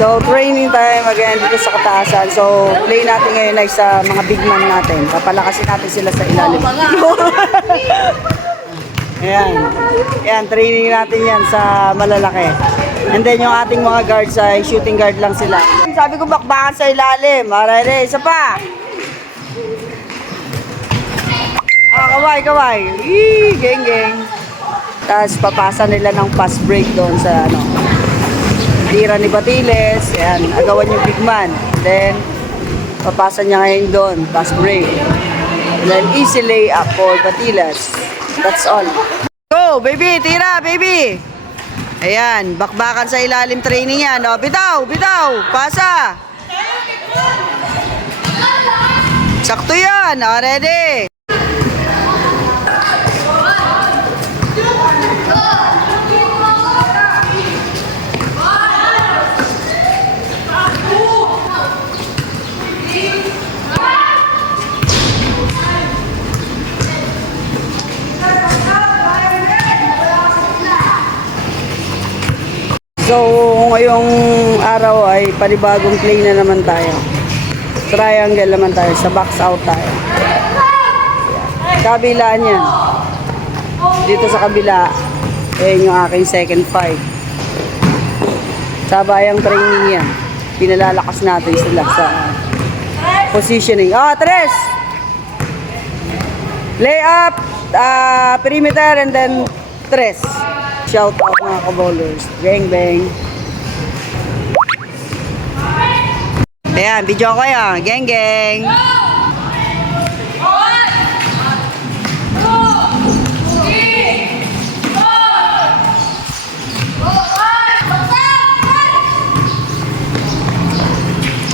So, training time again dito sa kataasan. So, play natin ngayon ay sa mga big man natin. Papalakasin natin sila sa ilalim. Ayan. Ayan, training natin yan sa malalaki. And then, yung ating mga guards ay shooting guard lang sila. Sabi ko, bakbakan sa ilalim. Alright, isa pa. Kaway, kaway. Eee, geng, geng. Tapos, papasa nila ng pass break doon sa ano. Tira ni Batiles, yan, agawan yung big man. Then, papasa niya ngayon doon, pass break. And then, easy lay up for Batiles. That's all. Go, baby, tira, baby! Ayan, bakbakan sa ilalim training yan. O, bitaw, bitaw, pasa! Sakto yan, o, ready! So, ngayong araw ay panibagong play na naman tayo. Triangle naman tayo, sa box out tayo. Kabilaan yan. Dito sa kabila, yung aking second fight. Sabayang training yan. Pinalalakas natin sila sa positioning. Tres! Lay up, perimeter, and then tres. Shout out mga kabowlers. Bang bang. Ayan, video ko yan. Geng geng.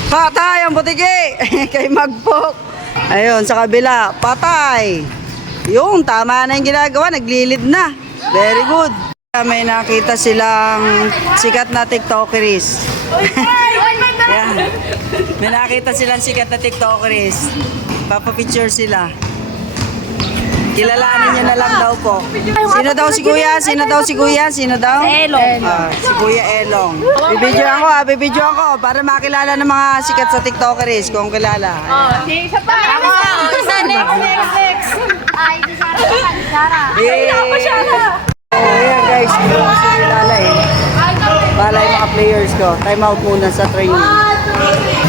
Patay ang butiki. Kay Magpok. Ayun, sa kabila. Patay. Yung, tama na yung ginagawa. Naglilid na. Very good. May nakita silang sikat na TikTokeries. Yeah. May nakita silang sikat na TikTokeries. Papapicture sila. Kilalanin nyo na lang daw po. Sino daw si Kuya? Sino daw si Kuya? Sino daw? Elong. Si Kuya Elong. Bibidyoan ko bibidyoan ko para makilala ng mga sikat sa TikTokeries kung kilala. Isa pa. Ako. Isa next. Ay, si Sarah. Ayan guys, hindi ko kasi kilala eh. Bala yung mga players ko. Time out muna sa training.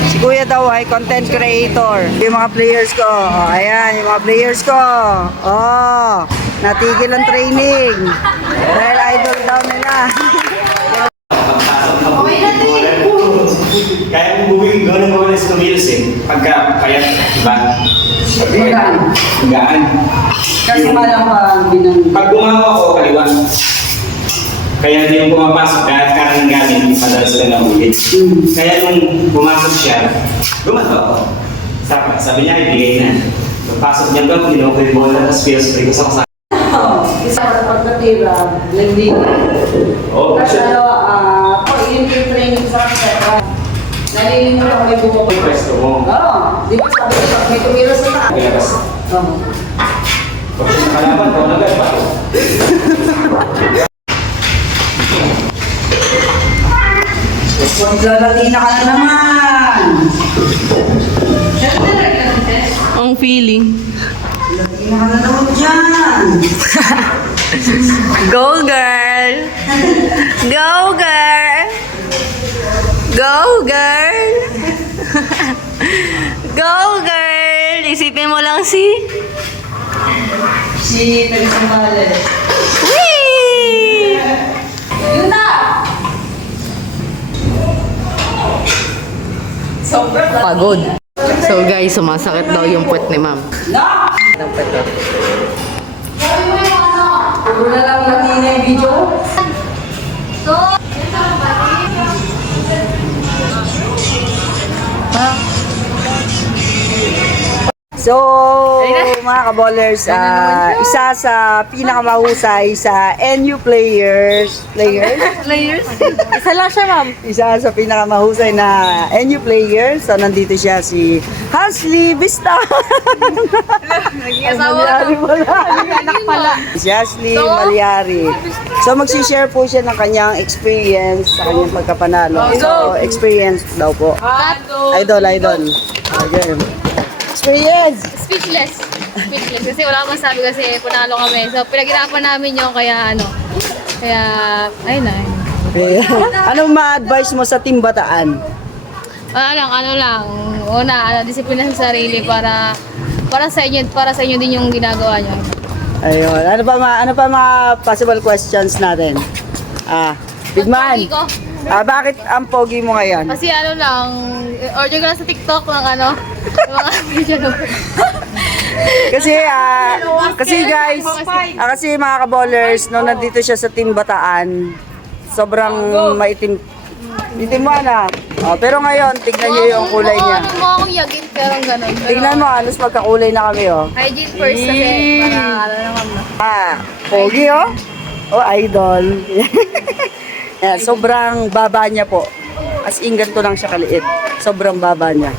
Si Kuya daw ay content creator. Yung mga players ko. Oh, ayan, yung mga players ko. Oh, natigil ang training. Dahil idol daw nila. Kaya kung bumigay gano'n mo na sa kumilos eh. Pagka payat, diba? Gaan. Kasi malang pa binang... Pag gumawa ako, kaliwa. Kaya hindi yung pumapasok kahit karang gamit, madalas sila na ulit. Kaya nung pumasok siya, gumawa ako. Sabi niya, ibigay na. Pagpasok niya doon, kinuha yung bola, tapos spray ko sa kasama. Isa pagkatira, nagligid. Kasi yun yung training sa kasama. Nalilimutan ako may bumabay. Pwesto mo. Oo. Di ba sabi ko, pag may tumira sa taas? Kailangan. Oo. Pag siya nakalaban, kung agad pa. Latina ka na naman! Ang feeling. Latina ka na naman dyan! Go girl! Go girl! Go girl! Go girl! Isipin mo lang si Tagasambales. Whee! Yun na! Pagod. So guys, sumasakit daw yung puwet ni ma'am. Na! Ang puwet ko. Puro na lang Latina yung video. So, mga kaballers, isa sa pinakamahusay sa NU players. Isa lang siya, ma'am. Isa sa pinakamahusay na NU players. So, nandito siya si Hasley Vista. Malyari pala. Anak pala. Si Hasley Malyari. So, magsishare po siya ng kanyang experience sa kanyang pagkapanalo. So, experience daw po. Idol. Okay. Experience! Speechless. Kasi wala akong masabi kasi punalo kami. So, pinaghirapan namin yung kaya ayun na. Okay. Anong ma-advise mo sa Team Bataan? Ano lang. Una, disiplina sa sarili para sa inyo din yung ginagawa nyo. Ayun. Ano pa mga possible questions natin? Big man. Pogi ko. Bakit ang pogi mo ngayon? Kasi order ka lang sa TikTok ng mga video na Kasi guys, kasi mga kaballers, no, nandito siya sa Team Bataan, sobrang maitim. Itim mo na. Pero ngayon, tignan niyo yung kulay niya. Ano mo akong yagin, pero ganun. Tignan mo, halos magkakulay na kami, oh. Hygiene first kasi, para naman. Pogi, oh. Oh, idol. Yan, sobrang baba niya po. As in, ganito lang siya kaliit. Sobrang baba niya.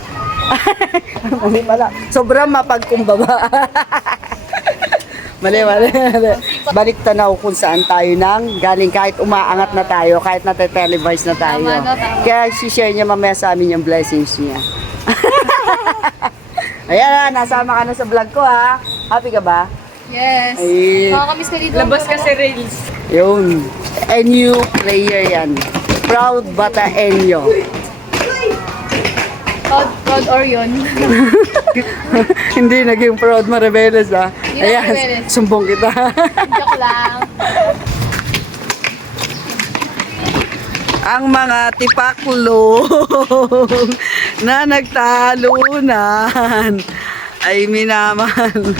Mali pala. Sobrang mapagkumbaba. Mali. Balik tanaw kung saan tayo nang galing kahit umaangat na tayo, kahit nate-televise na tayo. Tama. Kaya si-share niya mamaya sa amin yung blessings niya. Ayan, nasama ka na sa vlog ko, ha. Happy ka ba? Yes. Ay. Makakamiss ka dito. Labas kasi reels. Yun. NU player yan. Proud Bata Enyo. Proud Orion. Hindi naging proud Maribeles, ha. Hindi Ayan, Maribeles. sumbong kita. Joke lang. Ang mga tipaklong na nagtalunan ay minamahal.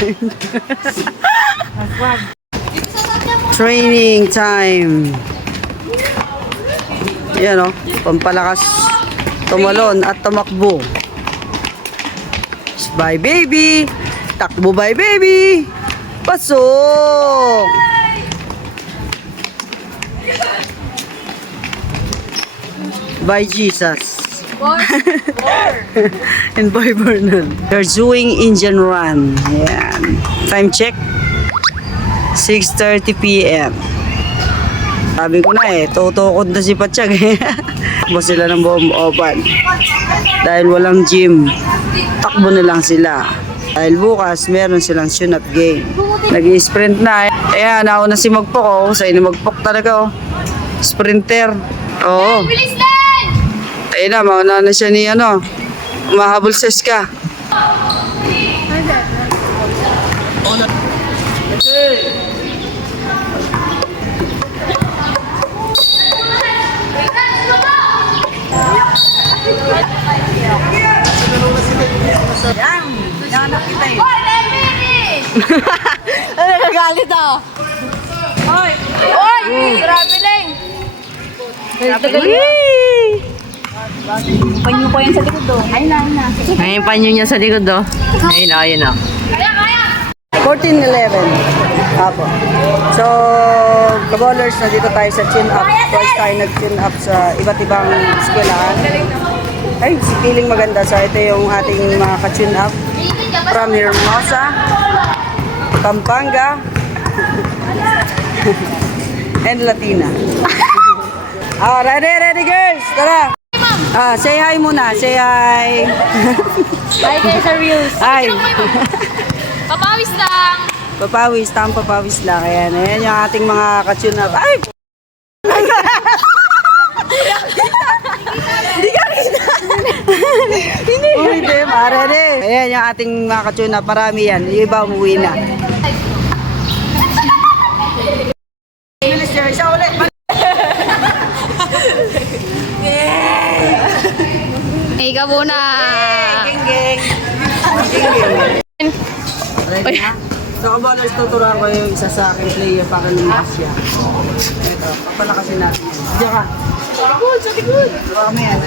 Training time. Yan, oh, pampalakas tumalon at tumakbo. Bye baby. Takbo bye baby. Pasok. Bye Jesus. And bye Bernal. They're doing Indian run. Ayan. Time check. 6:30 p.m. Sabi ko na tutukod na si Patsyag Takbo sila ng buong open. Dahil walang gym, takbo na lang sila. Dahil bukas, meron silang tune-up game. Nag-i-sprint na Ayan, nauna si Magpok, oh. Sa ini Magpok talaga, oh. Sprinter. Oo. Bilis lang! Ayun na, mauna na siya ni umahabol sa ska. Yan, nanganak kita eh. Hoy, Lemini! Ano, nagalit ako. Hoy! Grabe lang! Panyo pa yan sa likod do. Ayun na. Ay, yung panyo niya sa likod do. Ayun o. Kaya! 14-11. Apo. So, kaballers, nandito tayo sa tune-up. First tayo nag-tune-up sa iba't ibang eskwelahan. Ay, feeling maganda. So, ito yung ating mga ka-tune-up from Hermosa, Pampanga, and Latina. Ready girls! Tara! Say hi muna. Say hi. Hi guys, sa Reels. Hi. Papawis lang! Papawis, papawis lang. Ayan yung ating mga ka-tune-up. Ay! Hindi ka rin. Hindi, marere. Ayan yung ating mga ka-tune-up. Marami yan. Yung iba umuwi na. Isa ulit. Ikaw muna! Geng. Ready na? So, kaballers, tuturuan ko yung isa sa aking player para lumakas siya. Ito, papalakasin natin. Diyan ka. Sa likod. Turuan mo yan.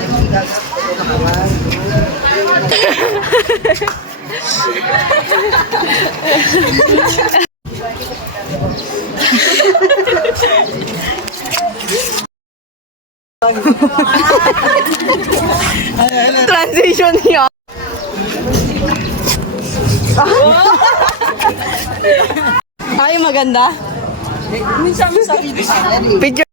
Transition niya. Ay, maganda. Picture.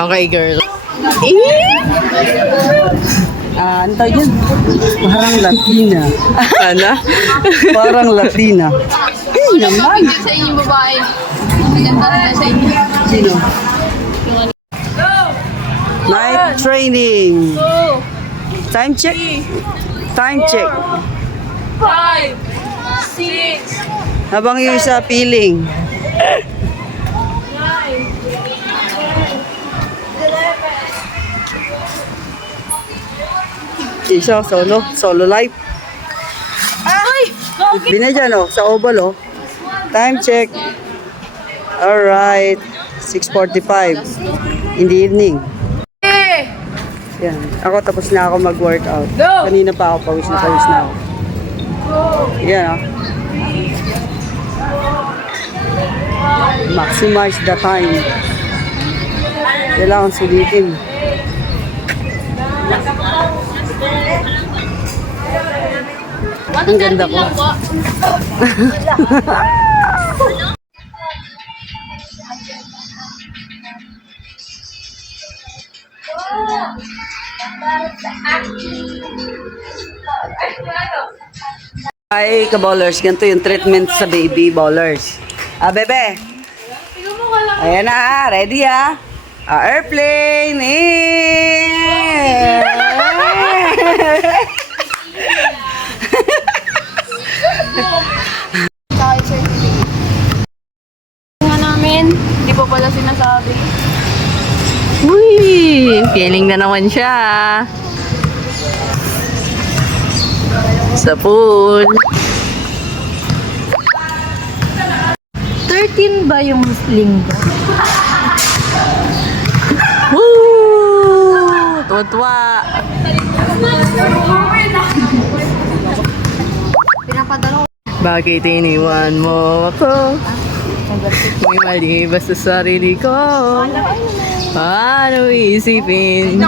Okay, girl. Ano tawag yan? Parang Latina. Ano? Parang Latina. Eh, naman. Sa inyong babae. Maganda rin sa inyo. Sino? Night training. Time check. Time check. 5, 6, Habang yung isa peeling. Isa solo life. Binadyan sa oval Time check. Alright. 6:45 in the evening. Yan. Ako tapos na ako mag-workout. Kanina pa ako pawis na ako. Yan Maximize the time. Kailangan sulitin. Ang ganda ko. Ay, ka-ballers, ganito yung treatment sa baby ballers. Bebe. Ayan na, ready airplane in. Nga namin, hindi po pala sinasabi. Uy, feeling na naman siya. Sa pool. 13 ba yung linggo? Woo! Tuwa-tuwa. Pinapadalo. Bakit iniwan mo ako? May mali ba sa sarili ko? Paano isipin?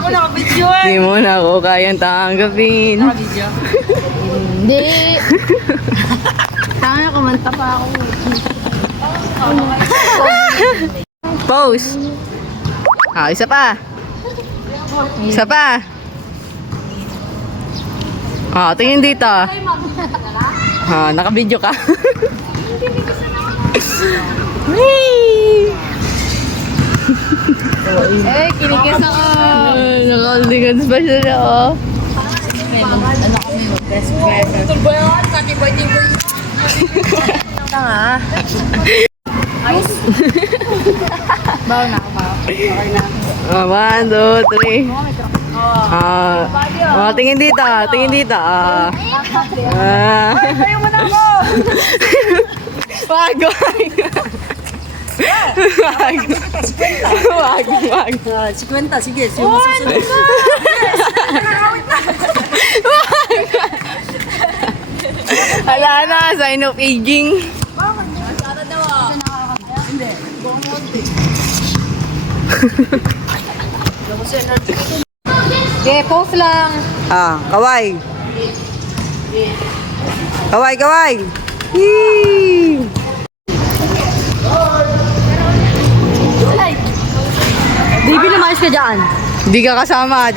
Di mo na ako kayang tanggapin. Hindi. Tama, kumanta pa ako. Pose. Isa pa. Isa pa. Tingin dito. Naka-video ka. Whee! Kinikis ako. Naka-aldigans pa siya Ano kami, best friend. Ito ba yun? Happy birthday boy. Tanga. Ayos. Bawa na ako, bawa. Okay na. 1, 2, 3. Tingin dito. Tingin dito. Tayo mo na ako! Wag. Wag. 50, sige. Sino susunod? Wala na, sign of aging. Okay, pause lang. Kaway. Kaway. Yee! Baby, lumayas ka dyan. Di ka kasama.